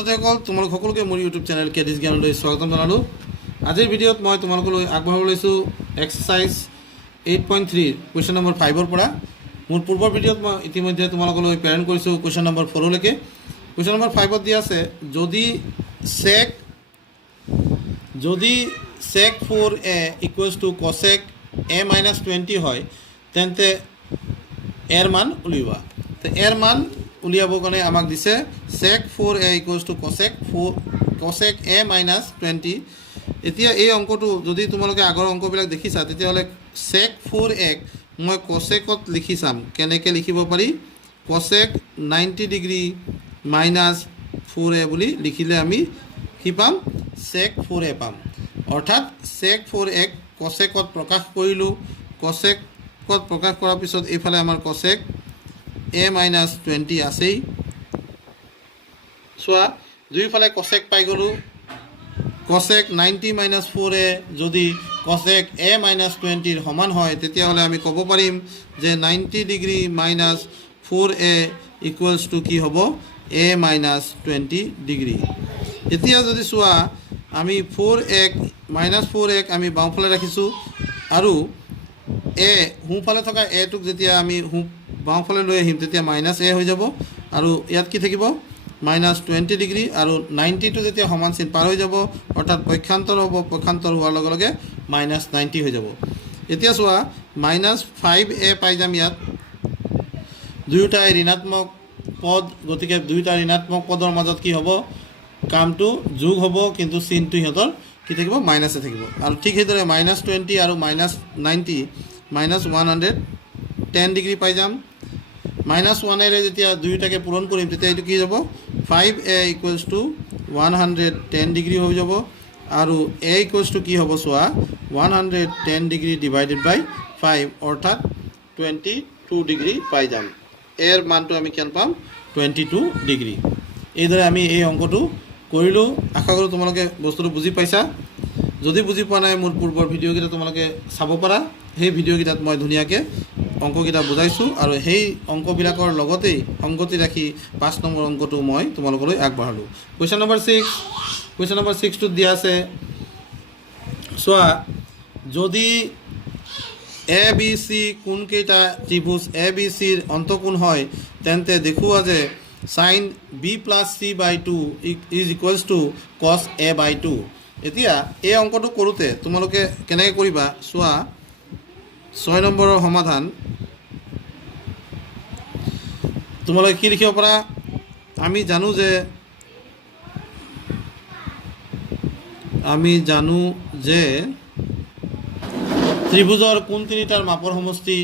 ছাত্ৰছাত্ৰীসকল তোমালোক সকলোকে মোৰ ইউটিউব চেনেল কেডিছ জ্ঞানলৈ স্বাগতম জনালোঁ। আজিৰ ভিডিঅ'ত মই তোমালোকলৈ আগবঢ়াব লৈছোঁ এক্সাৰচাইজ 8.3 কুৱেশ্যন নম্বৰ 5ৰ পৰা। মোৰ পূৰ্বৰ ভিডিঅ'ত মই ইতিমধ্যে তোমালোকলৈ প্ৰেৰণ কৰিছোঁ কুৱেশ্যন নম্বৰ 4লৈকে। কুৱেশ্যন নম্বৰ 5ত দিয়া আছে যদি sec 4a equals to cosec a minus 20 হয় তেন্তে এৰ মান উলিওৱা। তো এৰ মান উলিয়াবৰ কাৰণে আমাক দিছে sec 4a equals to cosec a minus 20। এতিয়া এই অংকটো যদি তোমালোকে আগৰ অংকবিলাক দেখিছা তেতিয়াহ'লে sec 4a মই cosecত লিখি চাম। কেনেকৈ লিখিব পাৰি? cosec 90 ডিগ্ৰী মাইনাছ 4a বুলি লিখিলে আমি কি পাম? sec 4a পাম। অৰ্থাৎ sec 4a cosecত প্ৰকাশ কৰিলোঁ। cosecত প্ৰকাশ কৰাৰ পিছত এইফালে আমাৰ cosec a minus 20 আছেই। চোৱা দুইফালে cosec পাই গ'লোঁ। cosec 90 minus 4a যদি cosec a minus 20ৰ সমান হয় তেতিয়াহ'লে আমি ক'ব পাৰিম যে 90 degree minus 4a equals to কি হ'ব? a minus 20 degree. এতিয়া যদি চোৱা আমি 4a মাইনাছ 4a আমি বাওঁফালে ৰাখিছোঁ আৰু a সোঁফালে থকা এটোক যেতিয়া আমি বাওঁফালে লৈ আহিম তেতিয়া মাইনাছ a হৈ যাব আৰু ইয়াত কি থাকিব? মাইনাছ 20 ডিগ্ৰী আৰু 90টো যেতিয়া সমান চিন পাৰ হৈ যাব অৰ্থাৎ পক্ষান্তৰ হ'ব। পক্ষান্তৰ হোৱাৰ লগে লগে মাইনাছ 90 হৈ যাব। এতিয়া চোৱা মাইনাছ 5a পাই যাম। ইয়াত দুয়োটাই ঋণাত্মক পদ, গতিকে দুয়োটা ঋণাত্মক পদৰ মাজত কি হ'ব? কামটো যোগ হ'ব, কিন্তু চিনটো সিহঁতৰ কি থাকিব? মাইনাছে থাকিব। আৰু ঠিক সেইদৰে মাইনাছ 20 আৰু মাইনাছ 90 মাইনাছ 110 ডিগ্ৰী পাই যাম। মাইনাছ 1এৰে যেতিয়া দুয়োটাকে পূৰণ কৰিম তেতিয়া এইটো কি যাব? 5a ইকুৱেলছ টু 110 ডিগ্ৰী হৈ যাব আৰু a ইকুৱেলছ টু কি হ'ব? চোৱা 110 ডিগ্ৰী ডিভাইডেড বাই 5 অৰ্থাৎ 22 ডিগ্ৰী পাই যাম। এৰ মানটো আমি কিমান পাম? 22 ডিগ্ৰী। এইদৰে আমি এই অংকটো কৰিলোঁ। আশা কৰোঁ তোমালোকে বস্তুটো বুজি পাইছা। যদি বুজি পোৱা নাই মোৰ পূৰ্বৰ ভিডিঅ'কেইটা তোমালোকে চাব পাৰা। সেই ভিডিঅ'কেইটাত মই ধুনীয়াকৈ অংককেইটা বুজাইছোঁ আৰু সেই অংকবিলাকৰ লগতেই সংগতি ৰাখি 5 নম্বৰ অংকটো মই তোমালোকলৈ আগবঢ়ালোঁ। Question number 6। কুৱেশ্যন নম্বৰ 6টোত দিয়া আছে চোৱা যদি এ বি চি কোনকেইটা ত্ৰিভুজ এ বি চিৰ অন্তঃকোণ হয় তেন্তে দেখুওৱা যে sin b plus c by 2 is equals to cos a by 2। এতিয়া এই অংকটো কৰোঁতে তোমালোকে কেনেকৈ কৰিবা চোৱা। 6 নম্বৰৰ সমাধান তোমালোকে কি লিখিব পাৰা? আমি জানো যে ত্ৰিভুজৰ কোন তিনিটাৰ মাপৰ সমষ্টি?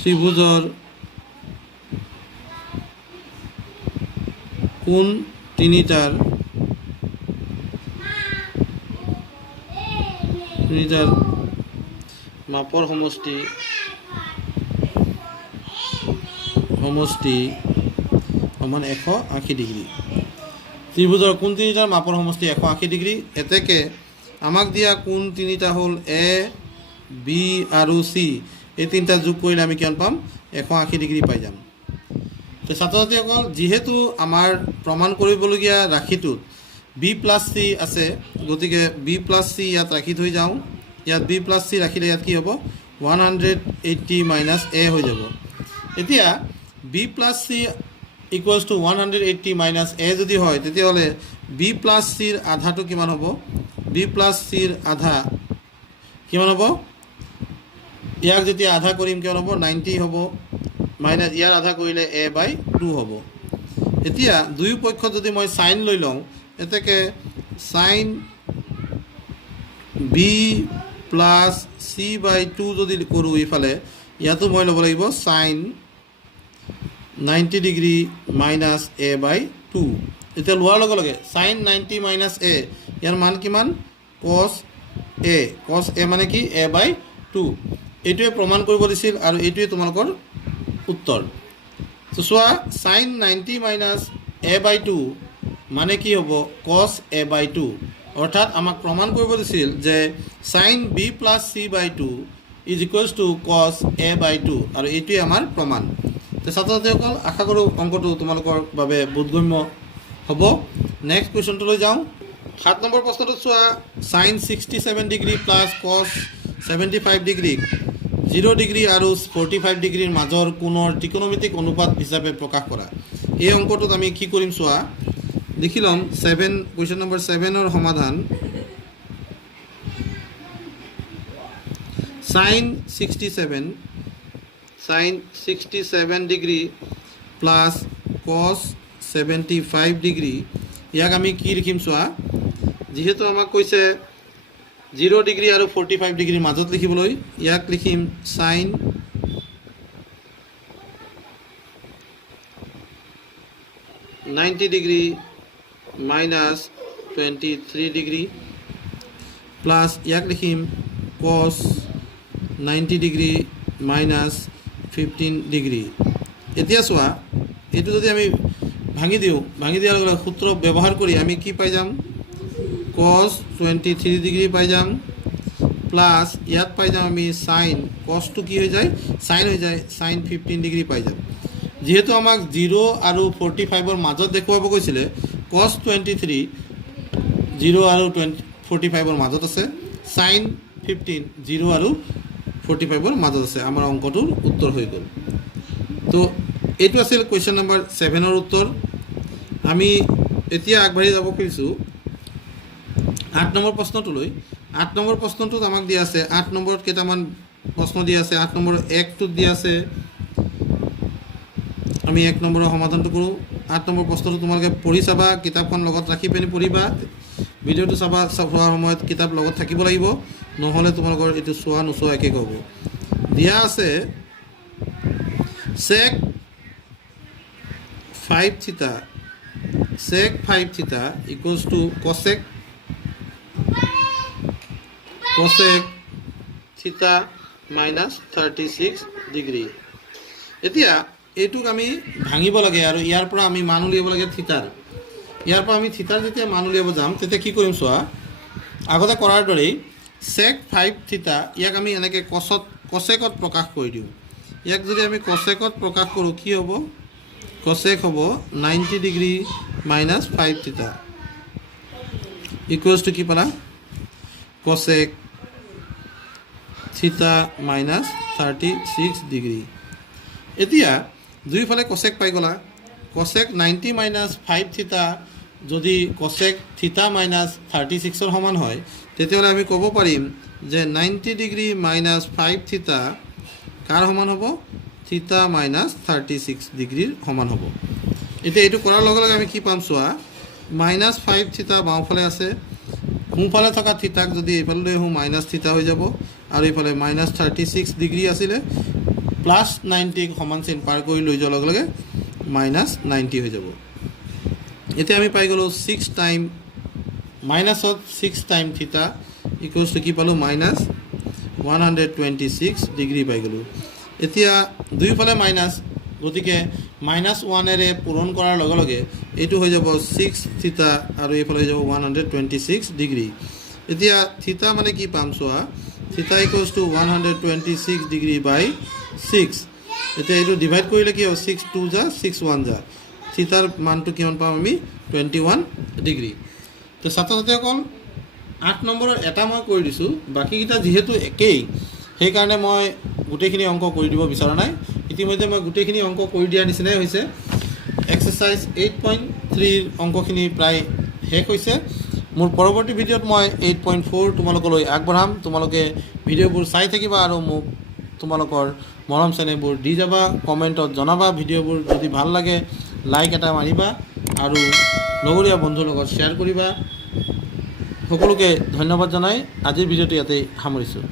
ত্ৰিভুজৰ কোন তিনিটাৰ মাপৰ সমষ্টি সমান 180 ডিগ্ৰী। ত্ৰিভুজৰ কোন তিনিটাৰ মাপৰ সমষ্টি 180 ডিগ্ৰী। এতেকে আমাক দিয়া কোন তিনিটা হ'ল এ বি আৰু চি। এই তিনিটা যোগ কৰিলে আমি কিমান পাম? 180 ডিগ্ৰী পাই যাম। তো ছাত্ৰ ছাত্ৰীসকল যিহেতু আমাৰ প্ৰমাণ কৰিবলগীয়া ৰাশিটোত বি প্লাছ চি আছে গতিকে বি প্লাছ চি ইয়াত ৰাখি থৈ যাওঁ। ইয়াত বি প্লাছ চি ৰাখিলে ইয়াত কি হ'ব? 180 মাইনাছ এ হৈ যাব। এতিয়া B plus C equals to 180 minus A যদি হয় তেতিয়াহ'লে বি প্লাছ চিৰ আধাটো কিমান হ'ব? বি প্লাছ চিৰ আধা কিমান হ'ব? ইয়াক যেতিয়া আধা কৰিম কিমান হ'ব? 90 হ'ব মাইনাছ ইয়াৰ আধা কৰিলে a বাই 2 হ'ব। এতিয়া দুয়ো পক্ষত যদি মই চাইন লৈ লওঁ এতেকে sine b plus c by 2 যদি কৰোঁ ইফালে ইয়াতো মই ল'ব লাগিব sine 90 degree minus a by 2। এতিয়া লোৱাৰ লগে লগে চাইন 90 মাইনাছ a ইয়াৰ মান কিমান? cos a মানে কি? a by 2। এইটোৱে প্ৰমাণ কৰিব দিছিল আৰু এইটোৱে তোমালোকৰ উত্তৰ। তো চোৱা চাইন 90 মাইনাছ a বাই 2 মানে কি হ'ব? cos a by 2। অৰ্থাৎ আমাক প্ৰমাণ কৰিব দিছিল যে sine b plus c by 2 is equals to cos a by 2 আৰু এইটোৱে আমাৰ প্ৰমাণ। তো ছাত্ৰ ছাত্ৰীসকল আশা কৰোঁ অংকটো তোমালোকৰ বাবে বোধগম্য হ'ব। নেক্সট কুৱেশ্যনটোলৈ যাওঁ। 7 নম্বৰ প্ৰশ্নটো চোৱা, sin 67 degree plus cos 75 ডিগ্ৰীক 0 degree আৰু 45 ডিগ্ৰীৰ মাজৰ কোণৰ ত্ৰিকোণমিতিক অনুপাত হিচাপে প্ৰকাশ কৰা। এই অংকটোত আমি কি কৰিম চোৱা, লিখি ল'ম 7 কুৱেশ্যন নম্বৰ 7ৰ সমাধান। sin 67 degree plus cos 75 degree, ইয়াক আমি কি লিখিম চোৱা, যিহেতু আমাক কৈছে 0 ডিগ্ৰী আৰু 45 ডিগ্ৰীৰ মাজত লিখিবলৈ, ইয়াক লিখিম sin 90 degree minus 23 degree plus ইয়াক লিখিম cos 90 ডিগ্ৰী মাইনাছ 15 ডিগ্ৰী। এতিয়া চোৱা, এইটো যদি আমি ভাঙি দিয়াৰ লগে লগে সূত্ৰ ব্যৱহাৰ কৰি আমি কি পাই যাম, cos 23 ডিগ্ৰী পাই যাম প্লাছ ইয়াত পাই যাম আমি sin, cosটো কি হৈ যায় sin হৈ যায়, sin 15 ডিগ্ৰী পাই যাম। যিহেতু আমাক 0 আৰু 45ৰ মাজত দেখুৱাব কৈছিলে, cos 23 0 আৰু 45ৰ মাজত আছে, sin 15 0 আৰু 45ৰ মাজত আছে। আমাৰ অংকটোৰ উত্তৰ হৈ গ'ল। তো এইটো আছিল কুৱেশ্যন নম্বৰ 7ৰ উত্তৰ। আমি এতিয়া আগবাঢ়ি যাব খুজিছোঁ 8 নম্বৰ প্ৰশ্নটোলৈ। 8 নম্বৰ প্ৰশ্নটোত আমাক দিয়া আছে, 8 নম্বৰত কেইটামান প্ৰশ্ন দিয়া আছে। 8 নম্বৰ 1টোত দিয়া আছে, আমি 1 নম্বৰৰ সমাধানটো কৰোঁ। 8 নম্বৰ প্ৰশ্নটো তোমালোকে পঢ়ি চাবা, কিতাপখন লগত ৰাখি পিনি পঢ়িবা। ভিডিঅ'টো চোৱাৰ সময়ত কিতাপ লগত থাকিব লাগিব, নহ'লে তোমালোকৰ এইটো চোৱা নোচোৱা একে হ'ব। দিয়া আছে sec 5 theta equals to cosec theta minus 36 degree. এতিয়া এইটোক আমি ভাঙিব লাগে আৰু ইয়াৰ পৰা আমি মান উলিয়াব লাগে থিটাৰ। ইয়াৰ পৰা আমি থিটাৰ যেতিয়া মান উলিয়াব যাম তেতিয়া কি কৰিম চোৱা, আগতে কৰাৰ দৰেই sec 5 theta ইয়াক আমি এনেকৈ কচেকত প্ৰকাশ কৰি দিওঁ। ইয়াক যদি আমি কচেকত প্ৰকাশ কৰোঁ কি হ'ব, কচেক হ'ব 90 degree minus 5 theta equals to কি পালা, কচেক থিটা মাইনাছ 36 ডিগ্ৰী। এতিয়া দুইফালে কচেক পাই গ'লা। কচেক 90 মাইনাছ 5 theta যদি কচেক থিটা মাইনাছ 36ৰ সমান হয়, তেতিয়াহ'লে আমি ক'ব পাৰিম যে 90 ডিগ্ৰী মাইনাছ 5 theta কাৰ সমান হ'ব, থিটা মাইনাছ 36 ডিগ্ৰীৰ সমান হ'ব। এতিয়া এইটো কৰাৰ লগে লগে আমি কি পাম চোৱা, মাইনাছ 5 theta বাওঁফালে আছে, সোঁফালে থকা থিটাক যদি এইফালে লৈ আহোঁ মাইনাছ থিটা হৈ যাব, আৰু এইফালে মাইনাছ 36 ডিগ্ৰী আছিলে, প্লাছ 90 সমান চিন পাৰ কৰি লৈ যোৱাৰ লগে লগে মাইনাছ 90 হৈ যাব। এতিয়া আমি পাই গ'লোঁ 6 টাইম মাইনাছত 6 টাইম থিটা ইকুৱেলছ টু কি পালোঁ, মাইনাছ 126 ডিগ্ৰী পাই গ'লোঁ। এতিয়া দুইফালে মাইনাছ, গতিকে মাইনাছ 1এৰে পূৰণ কৰাৰ লগে লগে এইটো হৈ যাব 6 থিটা আৰু এইফালে হৈ যাব 126 ডিগ্ৰী। এতিয়া থিটা মানে কি পাম চোৱা, থিটা ইকুৱেলছ টু 126 ডিগ্ৰী বাই 6। এতিয়া এইটো ডিভাইড কৰিলে কি হ'ব, 6 2 যা 6 1 যা, থিটাৰ মানটো কিমান পাম আমি, 21 ডিগ্ৰী। তো ছাত্ৰ ছাত্ৰীসকল 8 নম্বৰৰ এটা মই কৰি দিছোঁ, বাকীকেইটা যিহেতু একেই সেইকাৰণে মই গোটেইখিনি অংক কৰি দিব বিচৰা নাই। ইতিমধ্যে মই গোটেইখিনি অংক কৰি দিয়াৰ নিচিনাই হৈছে। এক্সাৰচাইজ 8.3 অংকখিনি প্ৰায় শেষ হৈছে। মোৰ পৰৱৰ্তী ভিডিঅ'ত মই 8.4 তোমালোকলৈ আগবঢ়াম। তোমালোকে ভিডিঅ'বোৰ চাই থাকিবা আৰু মোক তোমালোকৰ মৰম চেনেহবোৰ দি যাবা, কমেণ্টত জনাবা। ভিডিঅ'বোৰ যদি ভাল লাগে লাইক এটা মাৰিবা আৰু লগৰীয়া বন্ধুৰ লগত শ্বেয়াৰ কৰিবা। সকলোকে ধন্যবাদ জনাই আজিৰ ভিডিঅ'টো ইয়াতেই সামৰিছোঁ।